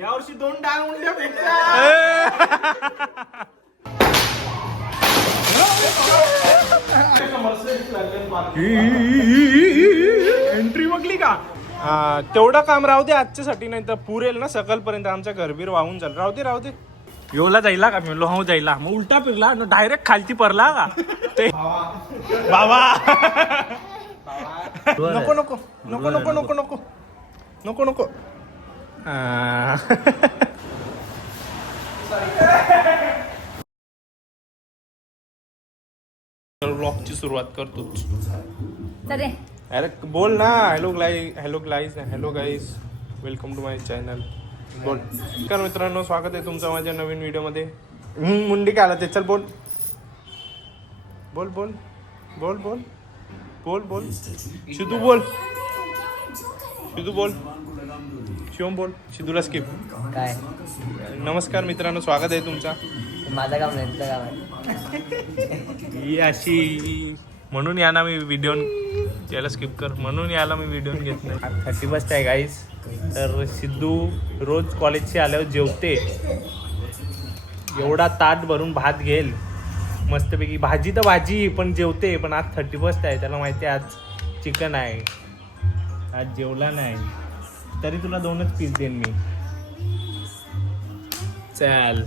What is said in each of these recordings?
यावर्षी 2 डाळ उंड्या एंट्री बघली का? तेवढं काम राहू दे आजच्यासाठी, नाही तर पुरेल ना सकाळपर्यंत आमच्या घरबीर वाहून जाईल. राहू दे योला जायला का? मी हो जायला, मग उलटा फिरला डायरेक्ट खालती पडला का ते बाबा. नको नको नको नको नको नको नको नको. ब्लॉगची सुरुवात करतोच. अरे बोल ना. Hello guys welcome to my channel. बोल. नमस्कार मित्रांनो, स्वागत आहे तुमचं माझ्या नवीन व्हिडिओमध्ये. मुंडी काय आला ते? चल बोल बोल बोल बोल बोल बोल बोल. शिदू बोल, शिदू बोल, शिवम बोल. शिदूला स्किप काय? नमस्कार मित्रांनो, स्वागत आहे तुमचा. माझं काम नाही, तुझं काम आहे. ही अशी म्हणून याला मी व्हिडिओ याला स्किप कर म्हणून याला मी व्हिडिओ घेत नाही. 31 आहे गाईस. तर सिद्धू रोज कॉलेजचे आल्यावर जेवते, एवढा ताट भरून भात घेईल मस्तपैकी. भाजी तर भाजी पण जेवते. पण आज 31 आहे, त्याला माहिती आहे आज चिकन आहे. आज जेवला नाही तरी तुला 2च पीस देईन मी. चल.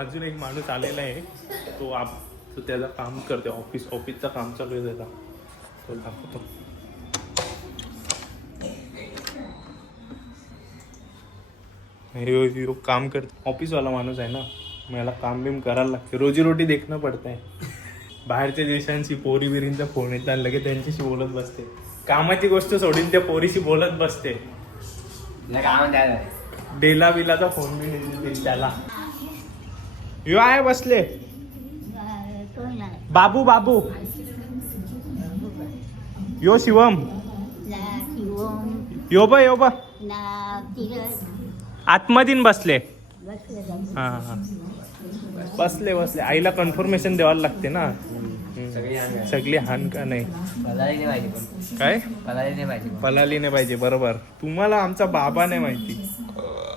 अजून एक माणूस आलेला आहे. तो त्याचं काम करते. ऑफिसचं काम चालू आहे त्याला. तो दाखवतो. यो काम करते. ऑफिसवाला माणूस आहे ना, मला काम बिम करायला लागते. रोजीरोटी देखणं पडतंय. बाहेरच्या देशांची पोरी बिरींचा फोन येतात, लगेच त्यांच्याशी बोलत बसते. कामाची गोष्ट सोडून त्या पोरीशी बोलत बसते. डेला बिलाचा फोन बी त्याला. यो आहे बसले. बाबू यो शिवम. यो बा आतमधीन बसले. हा बसले. आईला कन्फर्मेशन द्यावं लागते ना. सगळी हान का नाही. काय पलाली नाही पाहिजे. बरोबर. तुम्हाला आमचा बाबा नाही माहिती.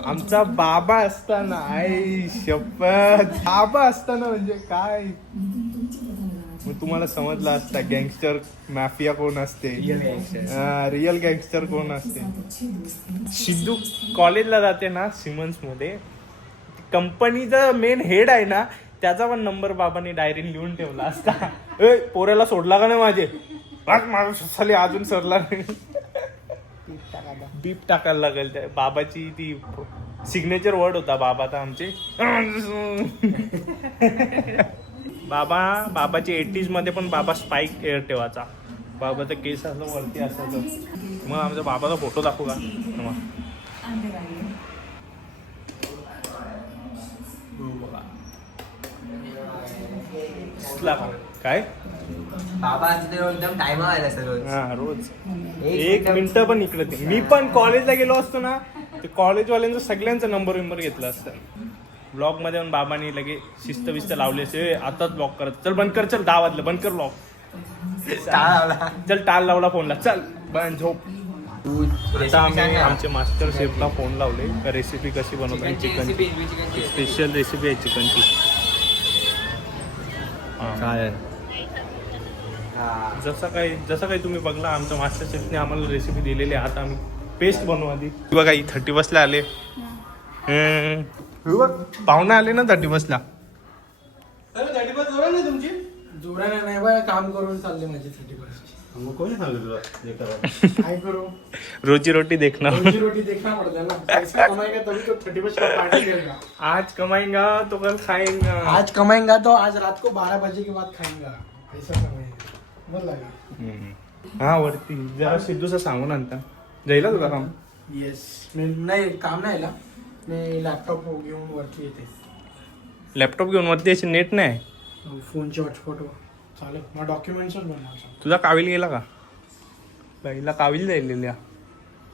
आमचा बाबा असताना, आई शपथ, बाबा असताना म्हणजे काय, मग तुम्हाला समजलं असता गँगस्टर माफिया कोण असते, रिअल गँगस्टर कोण असते. सिद्धू कॉलेजला जाते ना सिमन्स मध्ये, कंपनीचा मेन हेड आहे ना, त्याचा पण नंबर बाबांनी डायरीत लिहून ठेवला असता. पोऱ्याला सोडला का नाही माझे, माझ्या अजून सरला नाही. बीप टाकायला लागेल. त्या बाबाची ती सिग्नेचर वर्ड होता बाबाचा आमचे. बाबाची 80s मध्ये पण बाबा स्पाइक हेअर ठेवायचा. बाबाचा केस असं वरती असायचं. मग आमच्या बाबाचा फोटो दाखवू का? काय बाबा एकदम टाइम आला सर रोज. हा रोज 1 मिनिट पण इकडे ते. मी पण कॉलेजला गेलो असतो ना, ते कॉलेजवाल्यांचा सगळ्यांचा नंबर घेतला असता. ब्लॉग मध्ये पण बाबांनी लगे शिस्त बिस्त लावली असते. आताच ब्लॉग करत. चल बंद कर, चल 10 वाजलं, बंद कर ब्लॉग. चल टाळ लावला फोनला, चल बंद झोप. आता आम्ही आमच्या मास्टर शेफला फोन लावले. रेसिपी कशी बनवतात चिकनची. स्पेशल रेसिपी आहे चिकनची. जसं काही तुम्ही बघला, आमच्या मास्टर शेफने आम्हाला रेसिपी दिलेली आहे. आता आम्ही पेस्ट बनवू आधी. बघा ही 31 ला आले. पाहुणे आले ना 31 ला. 31 जोरा नाही तुमची? जोरा नाही बा, काम करून चालले माझी 31. मग कोणी सांगितलं तुला काय करू? रोजी रोटी देखना पड़ता है ना. पैसा कमाएगा तभी तो 31 का पार्टी करेगा. आज कमाएगा तो कल खाएगा. आज कमाएगा तो आज रात को 12 बजे के बाद खाएगा. पैसा कमाएगा बोल लागे. हा वरती जरा सिद्धूचं सांगून आणता जाईल तुला काम. येस. नाही काम नाही आला. मी लॅपटॉप घेऊन वरती येते. लॅपटॉप घेऊन वरती यायचे. नेट नाही. फोनचे हॉटस्पॉट चालेल. मग डॉक्युमेंट्सच बनणार. तुझा काविल गेला का? पहिला काविल जायलेल्या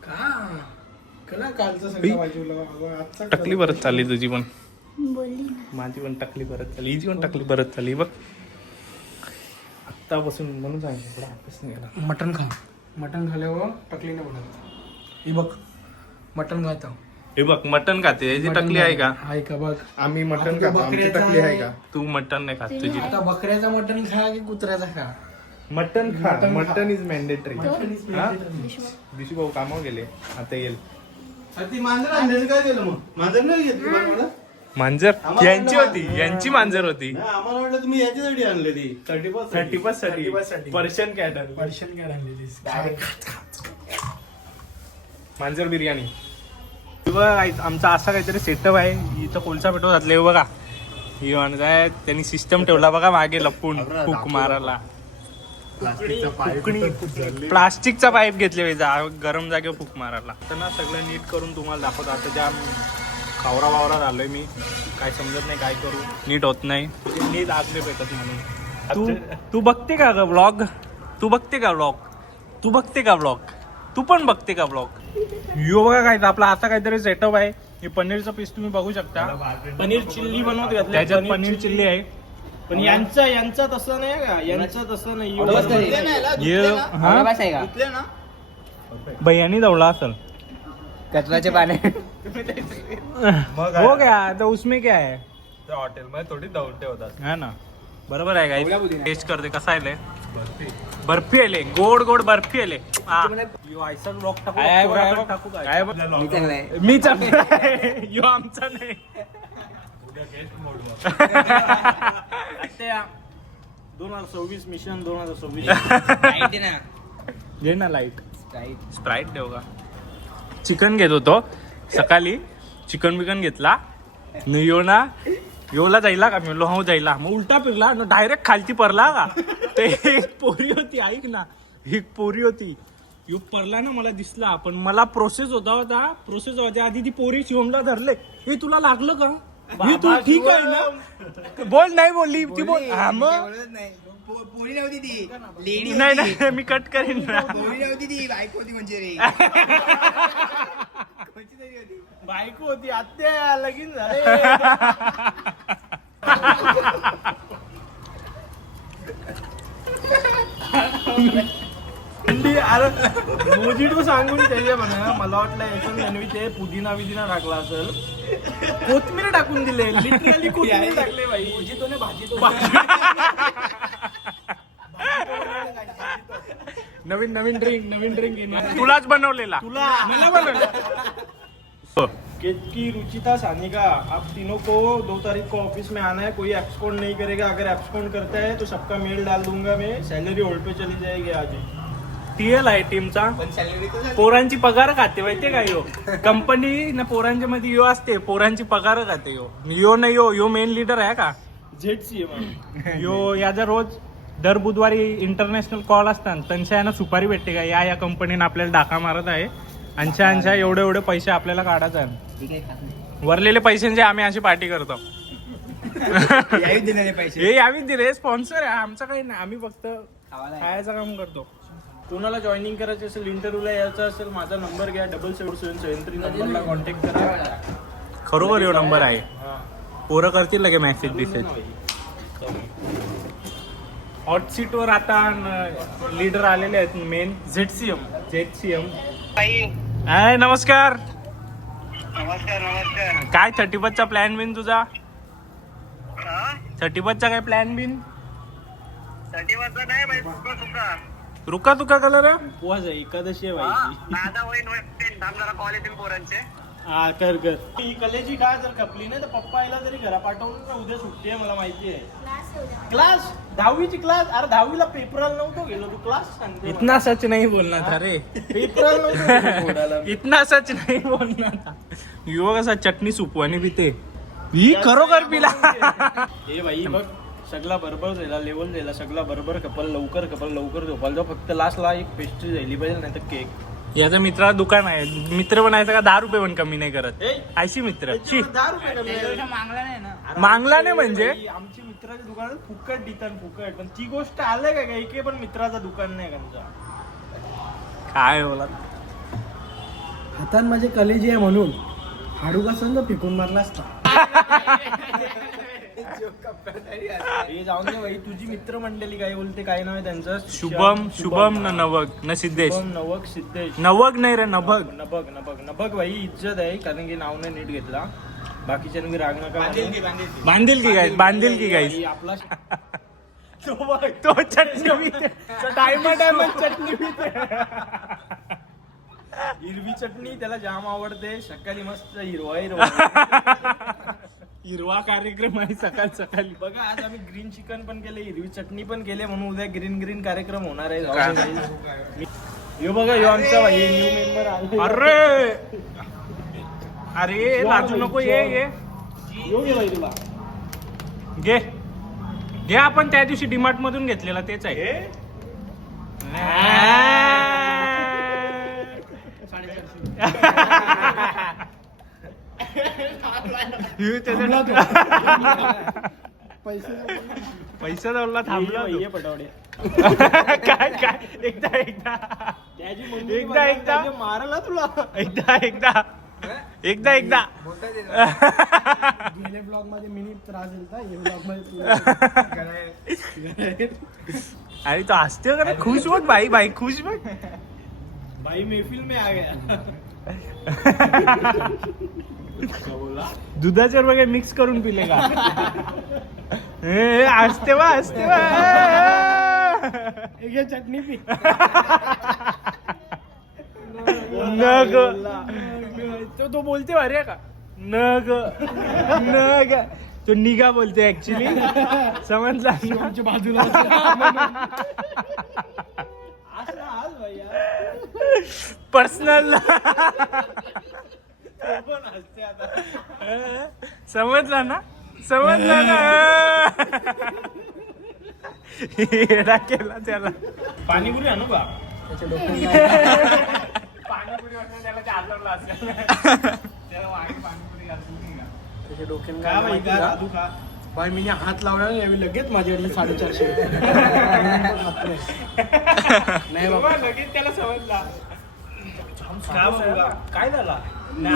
का कालचं सगळं बाजूला. टकली परत चालली तुझी पण. माझी पण टकली परत चालली. हिची पण टकली परत चालली बघ आत्तापासून. म्हणून सांगितलं अभ्यास नाही केला. मटन खा. मटन खाल्यावर टकली नाही बनत. हे बघ मटन खाता हे बघ मटन खाते याची टकली आहे का? आहे का बघ. आम्ही मटन आता खातो आमची बकऱ्याचा टकली आहे आहे. का? तू मटन नाही खात तुझी आता बकऱ्याचा मटण खा की कुत्र्याचा खा? मटन खा. मटण खा. Mutton is mandatory. Mutton is mandatory. Dishu भाऊ कामावर गेले आता येईल. ती मांजर आणण्याचं काय केलं मग? मांजर नाही घेतली बनवायला? मांजर यांची होती, यांची मांजर होती. नाही, आम्हाला वाटलं तुम्ही याच्यासाठी आणलेली 31 साठी पर्शियन कॅट आणली. पर्शियन कॅट आणलेलीस. मांजर बिर्याणी. आमचा असा काहीतरी सेटअप आहे. इथं कोळसा पेटवत घातले बघा. ही काय त्यांनी सिस्टम ठेवला बघा मागे लपून फूक मारायला. प्लास्टिकचा पाईप घेतले गरम जागेवर फूक मारायला. तर ना सगळं नीट करून तुम्हाला दाखवतो. आता ज्या खावरा वावरा झालोय मी, काय समजत नाही काय करू, नीट होत नाही, नीट आग नाही पेटत म्हणून. तू बघते का ग ब्लॉग? तू बघते का ब्लॉग? तू बघते का ब्लॉग? तू पण बघते का ब्लॉग? यो बघा काय आपला असा काहीतरी सेटअप आहे. हे पनीरचा पीस तुम्ही बघू शकता. पनीर चिल्ली बनवत घातले. त्याच्यात पनीर चिल्ली आहे. पण यांचा तसं नाही का? यांचं तसं नाही. हा बस आहे का? भैयानी जवळा असेल. कचऱ्याचे पाणी. हो गया तो उसमें क्या है? हॉटेल मध्ये थोडी दौड ठेवतात. है ना, बरोबर आहे का? टेस्ट करते कसा आहे. बर्फी आले, गोड गोड बर्फी आले. मी चांगलं आहे. मी चांगला आहे. यो आमचा नाही. 2026 मिशन 2026. घे ना लाईट स्प्राईट देऊ का? चिकन घेत होतो सकाळी. चिकन बिकन घेतला न योला जायला का? मी म्हणलो हो जायला. मग उलटा फिरला न डायरेक्ट खालती परला का? ते एक पोरी होती, ऐक ना, एक पोरी होती. यो परला ना मला दिसला, पण मला प्रोसेस होता प्रोसेस व्हायच्या आधी ती पोरी शिवमला धरले. हे तुला लागलं का? हे तू ठीक आहे ना? बोल. नाही बोलली ती. बोल. हा मग पोरी नव्हती ती, लेडी नाही मी कट करीन ना. पोरी नव्हती ती, बायको होती म्हणजे रे. बायको होती. आत्या लगीन झाले. मोजिटो सांगून त्याच्या म्हणा. मला वाटलं याच्यात त्यांनी ते पुदिना विदिना टाकला असेल. कोथमीर टाकून दिले. लिटरली कोथमीर टाकले बाई. मोजिटोने भाजी नवीन ड्रिंक तुलाच बनवलेला. मला बनवलं. केतकी रुचिता सानिका, आप तीनों को 2 तारीख को ऑफिस में आना है. कोई एब्सकॉन्ड नहीं करेगा. अगर एब्सकॉन्ड करता है तो सबका मेल डाल दूंगा मैं. सैलरी होल्ड पे चली जाएगी आज ही. टीएल आहे टीमचा. पोरांची पगार खाते माहितीये का? यो कंपनी ना पोरांच्या मध्ये यो असते. पोरांची पगार खाते. यो नाही यो मेन लीडर आहे का? ZCM. यो याचा रोज दर बुधवारी इंटरनॅशनल कॉल असतात. त्यांच्या यानं सुपारी भेटते का? या कंपनीनं आपल्याला डाका मारत आहे. अंशा एवढे पैसे आपल्याला काढायचे आहे. वरलेले पैशांचे आम्ही अशी पार्टी करतो. हे यावीच दिले. स्पॉन्सर आहे आमचा काही नाही. आम्ही फक्त खायचं काम करतो. कोणाला जॉईनिंग करायचं असेल, इंटरव्ह्यूला यायचं असेल, माझा नंबर घ्या. 777773 नंबरला कॉन्टॅक्ट करा. खरोखर यो नंबर आहे. पोरं करतील लगे मेसेज. हॉट सीट वर आता लीडर आलेले आहेत. मेन झेडसीएम. हाय नमस्कार. काय 31चा प्लॅन बिन तुझा? 31चा काय प्लॅन बिन? रुका तुका कलर उपवास आहे. एकादशी आहे व्हायची. हा कर. ही कलेची काय जर खपली नाही तर पप्पा आला तरी घरा पाठवून ना. उद्या सुट्टी आहे मला माहिती आहे. क्लास 10वीची क्लास. अरे 10वीला पेपरला नव्हतो गेलो. तू क्लास सांगते. इतना सच नहीं बोलना था रे. पेपरला नव्हतो गेलो. इतना सच नहीं बोलना था. यो कसा चटणी सुपवानी पिते. ही खरोखर पिला. हे भाई बघ, सगळा बरोबर झाला. लेवल झाला सगळा बरोबर. कपल लवकर झोपायला जाऊ. फक्त लास्टला एक पेस्ट्री झाली पाहिजे, नाही तर केक. याचं मित्राला दुकान आहे. मित्र बनायचं का 10 रुपये पण कमी नाही करत. ऐशी मित्र 10 रुपये कमी आहे. मागला नाही म्हणजे आमची मित्राच्या दुकानात फुकट देतात फुकट. पण ती गोष्ट आलंय का काही पण मित्राचं दुकान नाही त्यांचा. काय बोला. हातात माझे कलेजी आहे म्हणून हाडू का संग पिकून मारला असता. हे जाऊन दे भाई, तुझी मित्रमंडळी काय बोलते, काय नाव आहे त्यांचं? शुभम न नवग न सिद्धेश. शुभम नवक सिद्धेश. नवग नाही रे, नभग. नभग भाई इज्जत आहे, कारण की नाव नाही नीट घेतला. बाकीच्यांनी राग नका मानू. बांधील की गाईस आपला तो चटणी टायमा चटणी हिरवी चटणी त्याला जाम आवडते. सकाळी मस्त हिरवा हिरवा कार्यक्रम आहे सकाळ सकाळी. बघा आज आम्ही ग्रीन चिकन पण केले, हिरवी चटणी पण केले, म्हणून उद्या ग्रीन कार्यक्रम होणार आहे. यो बघा, यो आमचा भाई न्यू मेंबर आले. अरे लाजू नको. ये यो घे भाई तुला. घे आपण त्या दिवशी डीमार्ट मधून घेतलेला तेच आहे. पैसा जाऊला थांबला ये पटवडे. काय एकदा त्याची मम्मी मारायला तुला. एकदा गेले ब्लॉग मध्ये मिनी त्रास दिलता, हे ब्लॉग मध्ये अरे तो हसते का खुश बघ भाई खुश बघ. भाई महफिल में आ गया. दुधाच्या वगैरे मिक्स करून पिले का? हसते वा चटणी पी. तो बोलते अरे का नग तो निगा बोलते ऍक्च्युली. समजला आमच्या बाजूला पर्सनल समजला ना येडा केला त्याला. पाणीपुरी आणू का? पाणीपुरी वाटलं त्याला ते आजवलं असेल. त्याला वांगी पाणीपुरी घालून नाही का? त्याच्या डोक्यात का भाई का दादू का? भाई मी हात लावला यावेळी लगेच माझ्याकडे 450. नाही बाबा, लगेच त्याला समजला. का बघा? काय झाला? नाही,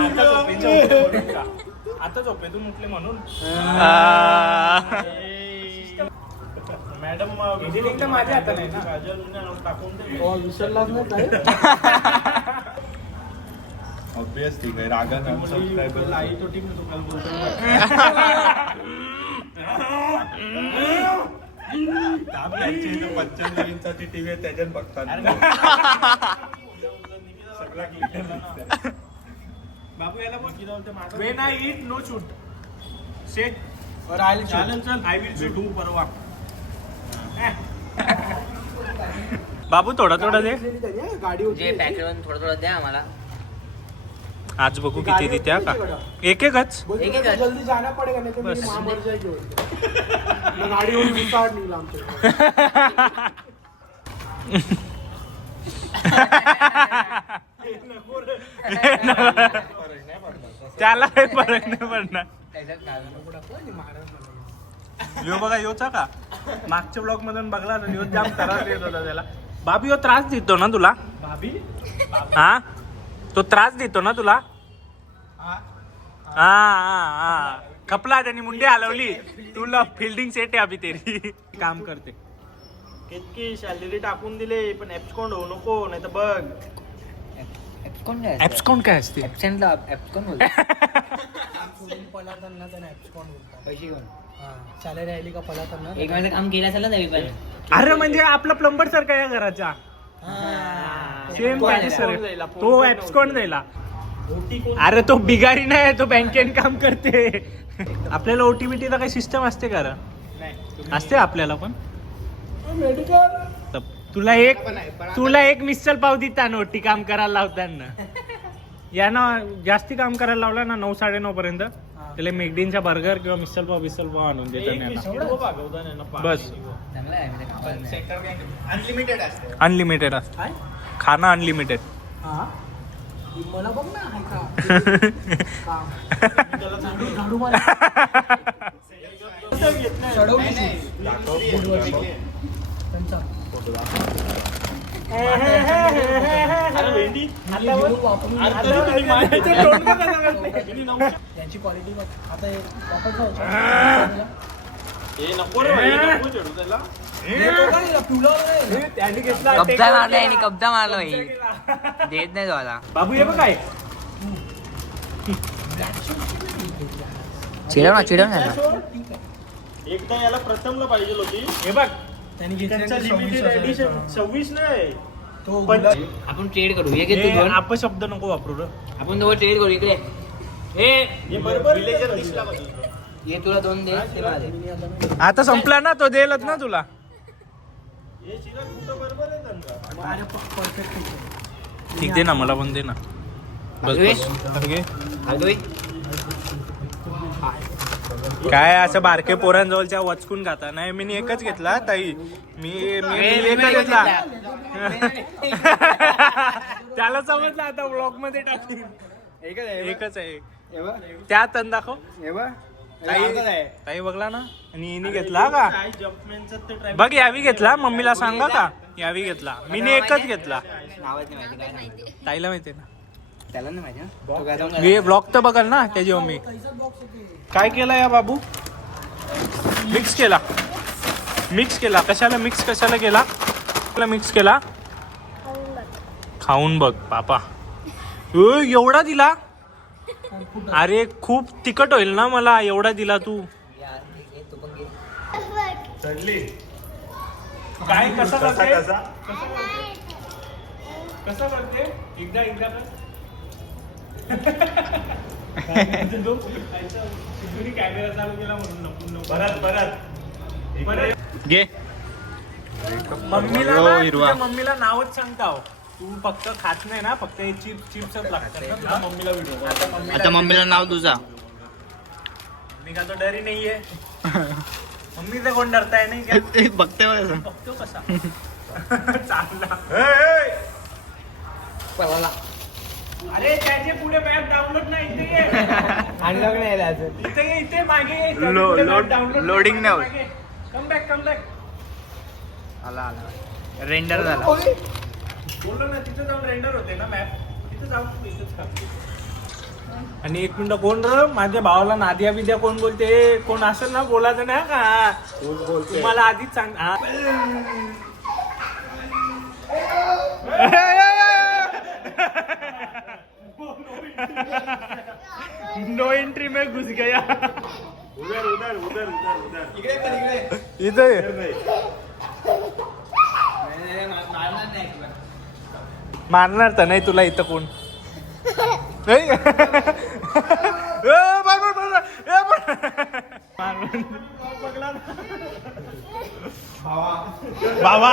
आता झोपेतून उठले म्हणून. मॅडम एकदम माझ्या हाताने ना. टाकून दे. विसरलाच नाही काय. ऑब्विसली काही रागात सबस्क्रायबर आई तो टीम तो काल बोलतो. साठी टीव्ही त्याच्यात बघतात. बाबू याला पण When I eat, no shoot. Say. चालेल चल आय विल भेटू परवा. बाबू थोडा दे. गाडी होती जे पॅकेट थोडं द्या आम्हाला. आज बघू किती देत्या का. एकच बोलते ना, जल्दी जाना पडेगा नहीं तो मेरी माँ मर जाएगी. गाडी होऊन विसाड निघला आमच्या. त्याला काही फरक नाही पडणार. यो बघा योचा का मागच्या ब्लॉग मधून बघला ना, यो जाम त्रास देत होता त्याला. बाबी यो त्रास देतो ना तुला? भाभी हा तो त्रास देतो ना तुला? हा खपला त्यांनी मुंडी हलवली. तुला फिल्डिंग सेट आहे अभि तेरी. काम करते. कितकी सॅलरी टाकून दिले पण ऍप्सकोंड होऊ नको, नाही तर बघ. ऍप्सकोन काय ऍप्सकॉन काय असते? ऍप्सला ऍप्सकोन बोलतो. पलाताना त्यांना ऍप्सकॉन बोलतात. पैसे घेऊन सॅलरी आली का पलाताना एक महिन्याचं काम केलं असेल ना तरी पण. अरे म्हणजे आपला प्लंबर सारखा या घराचा सेम सर तो ऍप्सकॉन द्यायला. अरे तो बिगारी नाही, तो बँकेत काम करते. आपल्याला ओटीबीटीला काही सिस्टम असते का रे? असते आपल्याला पण. तर तुला एक मिसल पाव देता ना ओटी काम करायला लावताना. या ना जास्ती काम करायला लावला ना 9 साडेनऊ पर्यंत त्याला मेकडीनचा बर्गर किंवा मिसल पाव आणून देतात. बस चांगलं आहे म्हणजे कामाला नाही. अनलिमिटेड असतं खाणं. अनलिमिटेड. मला बघ ना हाय का झाडू मार. भेंडी हातावर. अरे तरी तुम्ही मागायचं तोंड का कसं करते? हिने 900. त्यांची क्वालिटी बघ आता हे वापरला होता. हे नको रे भाई, नको चढू त्याला. पिवळा नाही. त्यांनी घेतला कब्जा मारला आणि कब्जा मारला भाई देत नाही तुम्हाला. बाबू हे बघ काय चिडव ना एकदा याला प्रथमला पाहिजे होती. हे बघ त्यांनी त्यांचा घेतला लिमिटेड एडिशन 26 नाही तो पण आपण ट्रेड करू. हे घे तू दोन. अपशब्द नको वापरू रे. आपण दोघं ट्रेड करू. इकडे हे बरोबर विलेजर दिसला का तुला? हे तुला दोन दे ते मला दे. आता संपला ना तो देलच ना तुला. हे चिराग कुठं बरोबर आहे त्यांचा. अरे परफेक्ट. ठीक दे ना मला पण दे ना. बस घे. बस घे. हलदोय. काय असं बारके पोरांजवळच्या वचकून खाता नाही. मी एकच घेतला ताई. मी एकच घेतला. त्याला समजलं आता ब्लॉग मध्ये टाकून. एकच आहे. त्या तन दाखव. ताई बघला ना आणि हिने घेतला का काय जम्पमॅनचं ते ट्राय बघ. यावी घेतला मम्मीला सांगा का. यावी घेतला मीने एकच घेतला. नावच नाही माहिती काय नाही. ताईला माहिती ना. त्याला नाही माहिती ना. तो काय जाऊन मी ब्लॉग तर बघाल ना त्याची मम्मी. काय केला या बाबू. मिक्स केला कशाला मिक्स केला खाऊन बघ पापा. एवढा दिला. अरे खूप तिखट होईल ना मला एवढा दिला तू. तू पण घे. चढली. काय कसं करते कसं करते एकदा कॅमेरा चालू केला म्हणून परत घे. मम्मीला हो, ना, हिरवा. तुझ्या मम्मीला नावच सांगता. तू फक्त खात नाही ना. फक्त हे चिप्सच लागतात ना तुझ्या मम्मीला व्हिडिओ. आता मम्मीला नाव तुझा. मी का तो डरी नाहीये. मम्मीचा कोण डरताय नाही का? बघते बघतो कसा चांगला. पळाला. अरे त्याचे पुढे मॅप डाउनलोड नाही. इथे ये. अनलॉक नाही आला अजून. इथे मागे लोडिंग नाही होत. कम बॅक आला रेंडर झाला. बोललो ना तिथे जाऊन रेंडर होते ना मॅप. तिथे जाऊन इथेच खाते. आणि एक मिनिट कोण र माझ्या भावाला नादिया बिद्या कोण बोलते. कोण असेल ना बोलायचं ना का. तुम्हाला आधीच सांग. नो एंट्री में घुस गया. उधर इथे मारणार तर नाही तुला इथं कोण. बाबा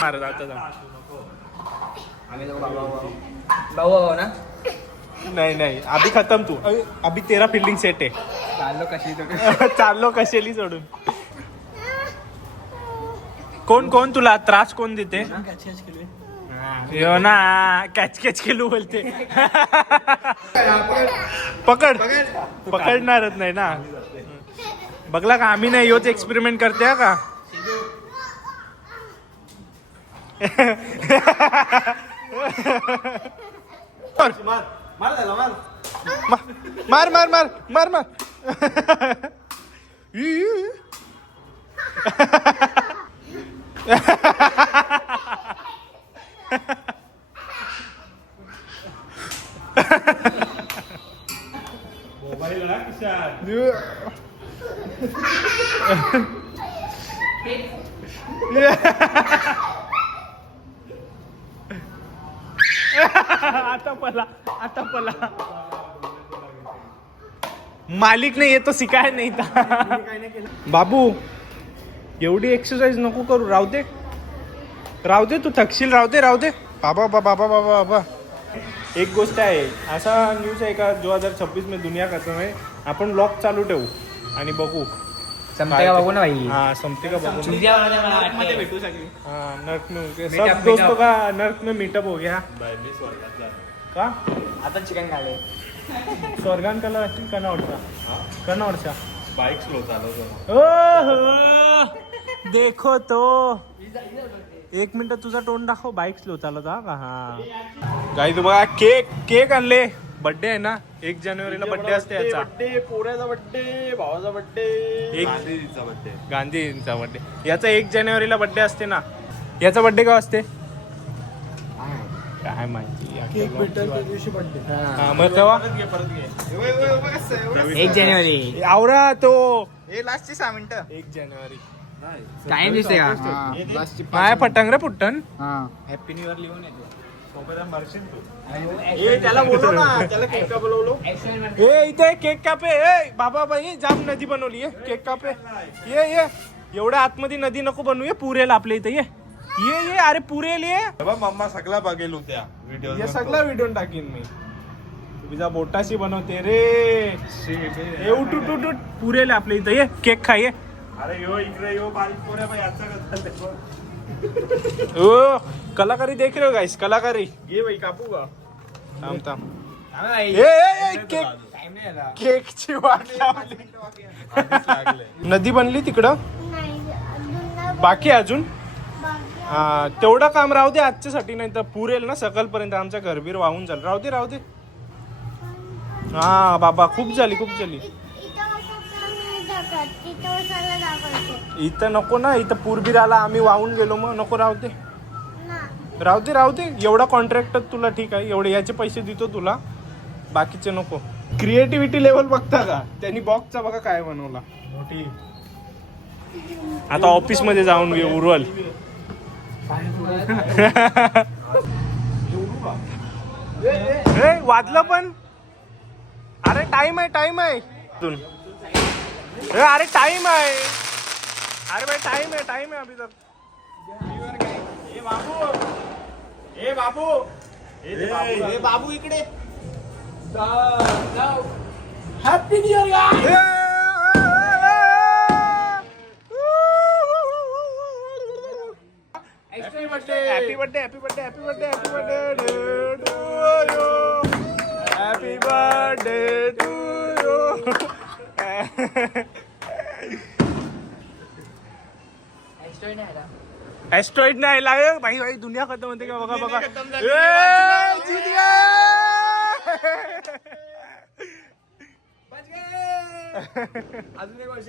मार आता जा. भाऊ ना. नाही अभी खतम तू. अभी तेरा फील्डिंग सेट आहे. चाललो कशेली सोडून. कोण तुला त्रास कोण देते. यो ना कॅच केलू बोलते. पकडणारच नाही ना. बघला का आम्ही नाही योच एक्सपेरिमेंट करते का. मार आता पला मालिक नाही येतो सिकाय नाही था. बाबू एवढी एक्सरसाइज नको करू. राहू दे तू थकशील. राहू दे बाबा. एक गोष्ट आहे असा न्यूज आहे का 2026 में दुनिया खत्म आहे. आपण ब्लॉग चालू ठेवू आणि बघू संपते का बघू ना भाई. हाँ संपते का बघू. मध्ये भेटू सगळी. हाँ नर्क में Meetup, सब दोस्तों का नर्क में मीटअप हो गया. का आता चिकन खाले. स्वर्गान कला असतील कनावरचा बाईक स्लो चालवतो. ओहो देखो तो 1 मिनिट तुझा तोंड दाखव. बाईक स्लो चालत हा का? हा गाई तू बघा केक आणले. बर्थडे आहे ना 1 जानेवारीला बर्थडे असते याचा. बर्थडे, पोऱ्याचा बर्थडे, भावाचा बर्थडे, गांधीजींचा बर्थडे. याचा 1 जानेवारीला बर्थडे असते ना. याचा बर्थडे का असते काय माहिती. केक भेटेल त्या दिवशी बर्थडे. हा, मग तेव्हा 1 जानेवारी आवरा तो लास्टची 6 मिनिटं. 1 जानेवारी टाइम दिसते का? माया पटंग रे पुट्टन. हॅपी न्यू इयर लिहून येतो. त्याला बोलव ना, त्याला केक का बोलवलो. ए इथे केक कापे. ए बाबा बाई जाम नदी बनवली आहे. केक कापे. ये एवढ्या आतमध्ये नदी नको बनवूये. पुरेल आपल्या इथे ये अरे पुरेल ये. मम्मा सगळा बघेल होत्या व्हिडिओ. हे सगळं व्हिडिओ टाकीन मी. तुझा बोटाशी बनवते रे. ए उठ पुरेल आपल्या इथं. ये केक खा ये. अरे यो इकडे यो बारीक पोऱ्या बाई याचा ओ कलाकारी देख रहे हो गाइस. कलाकारी घे बाई कापू का. थांब ए केक केकची वाट लावली. नदी बनली तिकडं बाकी अजून. हा तेवढं काम राहू दे आजच्यासाठी. नाही तर पुरेल ना सकाळपर्यंत. आमच्या घरबीर वाहून झालं. राहू दे. हा बाबा खूप झाली. इथं नको ना. इथं पूरबीर आला आम्ही वाहून गेलो मग नको. राहू दे. एवढा कॉन्ट्रॅक्ट तुला ठीक आहे. एवढे याचे पैसे देतो तुला. बाकीचे नको. क्रिएटिव्हिटी लेवल बघता का त्यांनी. बॉक्सचा बघा काय बनवला मोठी. आता ऑफिस मध्ये जाऊन उरवल. वाजलं पण. अरे टाइम आहे. अरे टाइम आहे. अरे भाई टाइम है अभी तक. ए बाबू इकडे. Happy new year. Happy birthday to you. Happy birthday to you. Asteroid नाही लागे भाई दुनिया खतम होते का. बघा जीत गए. अजून 1 वर्ष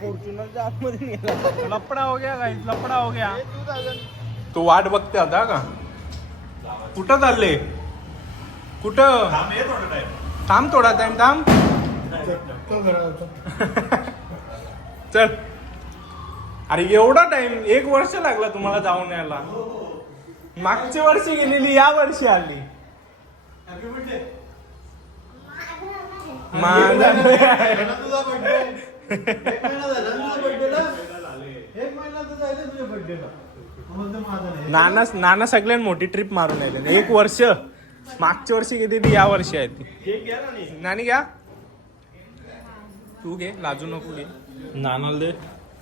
फॉर्च्युनरच्या आतमध्ये नेला. लपडा हो गया. तो वाट बघते आता का. कुठं चालले. कुठं थांब थोडा टाइम थांब. चल. अरे एवढा टाइम 1 वर्ष लागला तुम्हाला जाऊन यायला. मागच्या वर्षी गेलेली या वर्षी आली. तुझा बर्थडे 1 महिना झाला तुझा बर्थडेला. 1 महिना तर जायचं तुझ्या बर्थडेला. नाना सगळ्यात मोठी ट्रिप मारून आले. 1 वर्ष. मागच्या वर्षी गेली या वर्षी आहे ती. केक घ्या ना. नानी घ्या. तू घे लाजू नको. घे नानाला दे.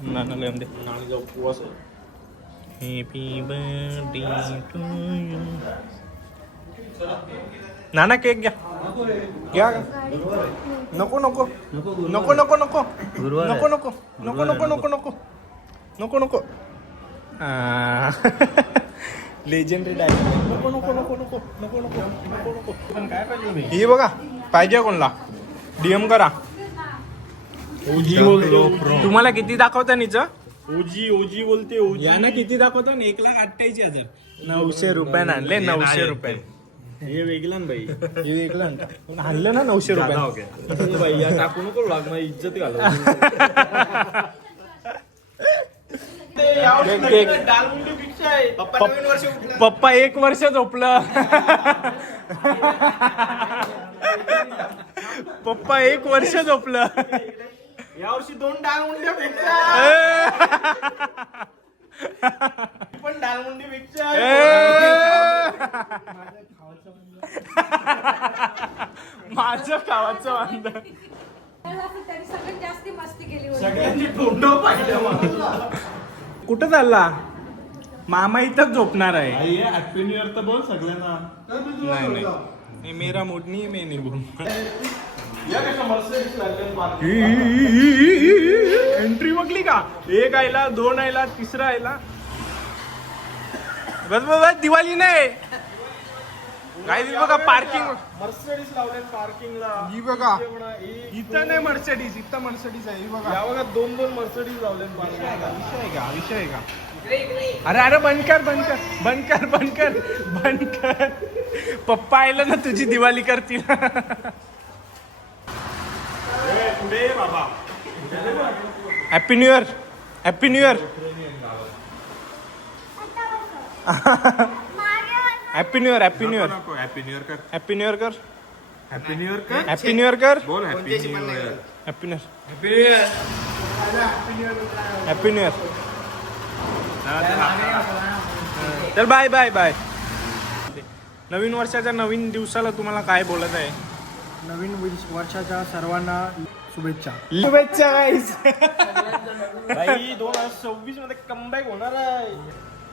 नानाला दे. नानाचा उपवास आहे. Happy birthday to you. Nana cake घ्या. नको लेजेंडरी डायलॉग. नको. पण काय पाहिजे. हे बघा पाहिजे कोणला DM करा. तुम्हाला किती दाखवता नीच. ओजी बोलते. ओजी यांना किती दाखवता. 1,88,000. 900 रुपयानं आणले. 900 रुपये. हे वेगळा ना बाई. हे वेगळं आणलं ना 900 रुपये. बाई या टाकू नको लाग माझी इज्जत घालव. डालमुंडी भिक्षा आहे. पप्पा 1 वर्ष झोपलं. पप्पा 1 वर्ष झोपलं. यावर्षी 2 डालमुंड्या भिक्षा. पण डालमुंडी भिक्षा. माझं खावाचं वांद. सगळ्यांची तोंड पाहिलं. कुठं चालला. मामा इथंच झोपणार आहे. आई हॅपी न्यू इयर तर बोल सगळ्यांना. तर मी तुला नाही, बोलतो. नाही. मेरा मूड नहीं है, मैं नहीं बोलूंगा. या कशा Mercedes लागल्या पार्किंग. एंट्री बघली का? एक आयला, दोन आयला, तिसरा आयला. बस बस बस, दिवाळी नाही काय बघा पार्किंग. Mercedes लावल्या पार्किंगला. ही बघा इथं नाही मर्सिडीज, इथं मर्सिडीज आहे. ही बघा. या बघा 2 Mercedes लावल्या विषय आहे पार्किंगला. का? विषय आहे का? अरे अरे बंद कर बंद कर बंद कर बंद कर बंद कर. पप्पा आयला ना तुझी दिवाळी करतील. पुढे बाबा. Happy new year. Happy new year. Happy new year. Happy new year. Happy new year कर. हॅपी न्यू इयर कर. हॅपी न्यू इयर कर. हॅपी न्यू इयर कर. बोल happy new year. Happy new year. Happy new year. चल bye bye bye. नवीन वर्षाच्या नवीन दिवसाला तुम्हाला काय बोलत आहे? नवीन वर्षाच्या सर्वांना शुभेच्छा. शुभेच्छा गाईस. भाई 2026 मध्ये कमबॅक होणार आहे.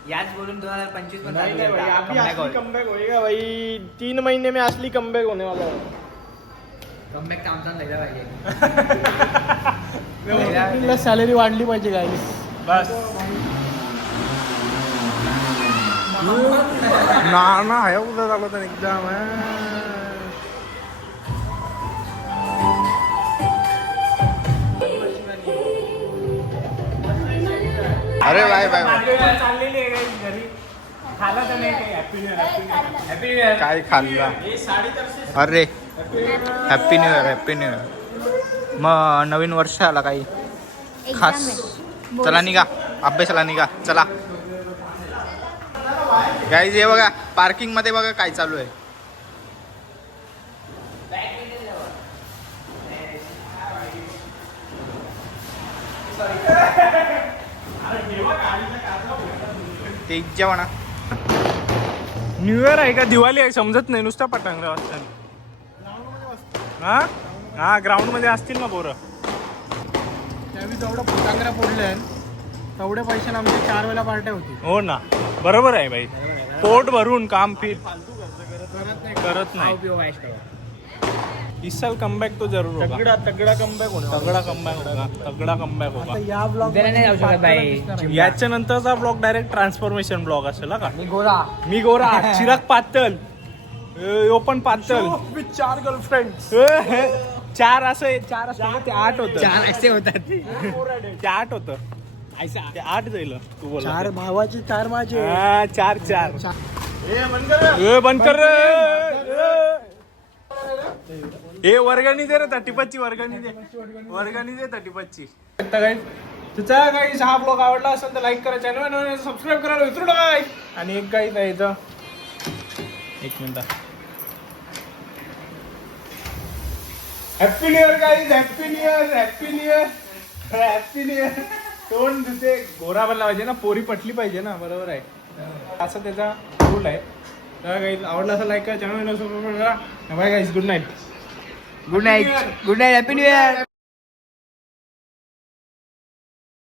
याच बोलून 2025 पण नहीं चालू नहीं भाई, आहे. अभी Comeback असली होईल. कमबॅक होएगा भाई. 3 महीने में असली कमबॅक होने वाला है. Comeback तर आमचा झाला पाहिजे. एप्रिलला सॅलरी वाढली पाहिजे गाईस. बस ना आहे उद्या झालं तर एकदम. अरे बाय बाय चाललेली आहे guys घरी. खाला तर नाही काही. Happy new year. Happy new year. काय खाल्ला अरे happy new year. Happy new year. मग नवीन वर्ष आला काही खास. चला निघा अभ्यासाला निघा चला. गाईज हे बघा पार्किंग मध्ये बघा काय चालू आहे. ते इच्छा म्हणा. न्यू इयर आहे का दिवाळी आहे समजत नाही. नुसता पटांगरा वाजता. हा हा ग्राउंड मध्ये असतील ना पोरं. त्यावेळी जेवढं फटांगऱ्या फोडल्या तेवढ्या पैशाने आमच्या 4 वेळा पार्ट्या होती. हो ना बरोबर आहे भाई. पोट भरून काम फिर करत नाही. इस साल कमबॅक तो जरूर होगा. तगड़ा कमबॅक होने वाला है. तगडा कमबॅक होगा. तगडा कमबॅक होगा. या ब्लॉग उद्याला नाही जाऊ शकत बाई. याच्या नंतरचा ब्लॉग डायरेक्ट ट्रान्सफॉर्मेशन ब्लॉग असेल हा का? मी गोरा. मी गोरा चिराग पातळ. ओपन पातळ. With 4 girlfriend. 4 असं 4 असतं ना, ते 8 होतं. 4 असे होतात. ते 8 होतं. ते 8 जाईल तू बोल. 4 भावाचे 4 माझे. 4 ए, बंद कर. बंद कर रे. ए वर्गणी दे रे 35ची वर्गणी दे. वर्गणी दे 35ची. तुझा गाईस हा ब्लॉग आवडला असेल तर लाईक करा. चॅनल सबस्क्राईब करायला विसरू नका. आणि एक गाईस आहे इथं. एक minute. Happy new year guys. Happy new year. Happy new year. Happy new year. तोंड ते गोरा बनला पाहिजे ना. पोरी पटली पाहिजे ना. बरोबर आहे. असं त्याचा रूल आहे. तर गाईज आवडला असं लाईक करा. चॅनल सबस्क्राईब करा. Bye guys. Good night. Good night. Good night. Happy new year.